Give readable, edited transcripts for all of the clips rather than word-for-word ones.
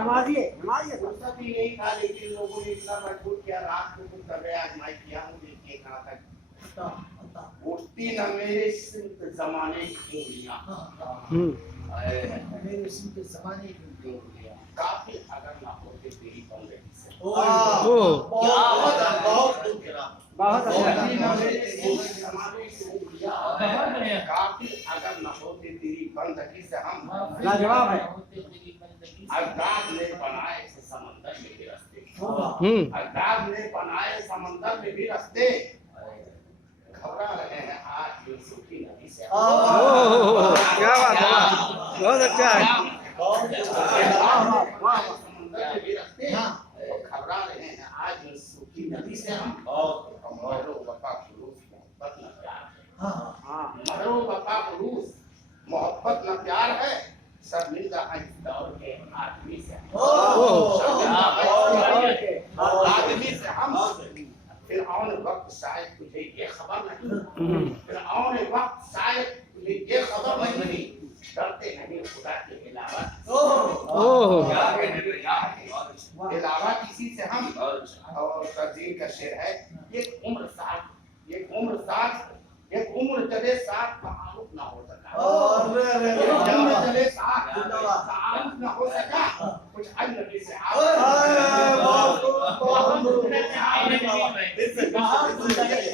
नमाजी है, नमाजी है। फुर्सत ही नहीं था, लेकिन लोगों ने इतना मजबूर किया, रात को कुछ कर रहे आजमाई किया हूँ, देखिए कहाँ तक उठती न मेरे सिमत जमाने की उंगलियां, मेरे सिमत जमाने की उंगलियां काफी अगर ना होते तेरी बंदगी से। बहुत अच्छा। उठती न मेरे सिमत जमाने की उंगलियां काफी अगर न होते तेरी बंदगी से। हम लाजवाब है। अल्ताफ ने बनाए समंदर में भी रास्ते, अल्ताफ ने बनाए समंदर में भी रास्ते, घबरा रहे हैं आज यूसुफ की नदी से। क्या बात है, बहुत अच्छा है। समंदर में भी रास्ते, घबरा रहे हैं आज यूसुफ की नदी से। हम मरो वफा खुलूस मोहब्बत न प्यार है, मरो वफा खुलूस मोहब्बत न प्यार है, सब मिल रहा इस दौर के आदमी से। आदमी से हम फिरऔन वक्त शायद तुझे ये खबर नहीं, फिरऔन वक्त शायद तुझे ये खबर नहीं, डरते नहीं खुदा के अलावा, अलावा किसी से हम। और तर्जीह का शेर है, एक उम्र साथ एक उम्र चले साथ तारुफ ना हो सका, उम्र चले साथ तारुफ ना हो सका, कुछ अजनबी से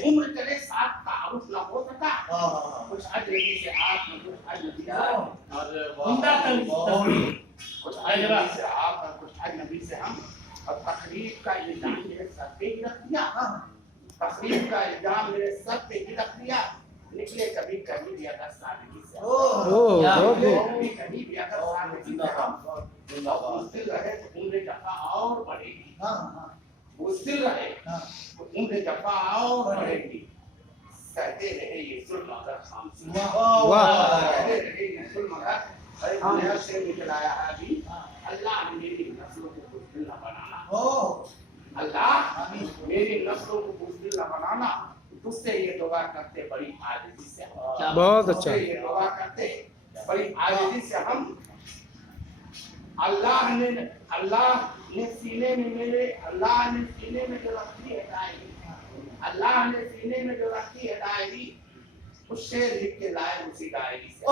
उम्र चले साथ तारुफ ना हो सका, कुछ अजनबी से आप कुछ अजनबी से आप कुछ अजनबी से हम। और तकलीफ का इल्जाम मेरे सर पे ही रख दिया, तकलीफ का इल्जाम मेरे सर पे ही रख दिया, निकले कभी कभी भी अगर सादगी से, कभी कभी भी अगर सादगी से हम। मुश्किल रहे तो उम्र जफा और बढ़ेगी, मुश्किल रहे तो उम्र जफा और बढ़ेगी, सहते रहे ये जुल्म अगर खामोश, सहते रहे ये जुल्म अगर। नया शेर निकलाया है अभी, अल्लाह ने मेरी नस्लों को बुज़दिल न बनाना, अल्लाह मेरी नस्लों को बुज़दिल न बनाना, तुझसे ये दुआ करते बड़ी आजिज़ी से, बहुत अच्छा। ये दुआ करते बड़ी आजिज़ी से हम। अल्लाह ने सीने में मेरे, अल्लाह ने सीने में जो रखी है डायरी, अल्लाह ने सीने में जो रखी है डायरी, उससे लिख के लाए उसी डायरी से।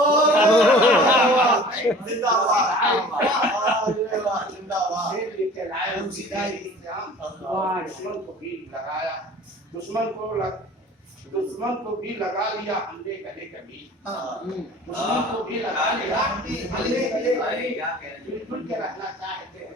लिख के लाए उसी डायरी से हम। दुश्मन को भी लगाया, दुश्मन को भी लगा लिया हमने गले कभी, दुश्मन को भी लगा लिया हमने गले कभी, मिलजुल के रहना चाहते हैं।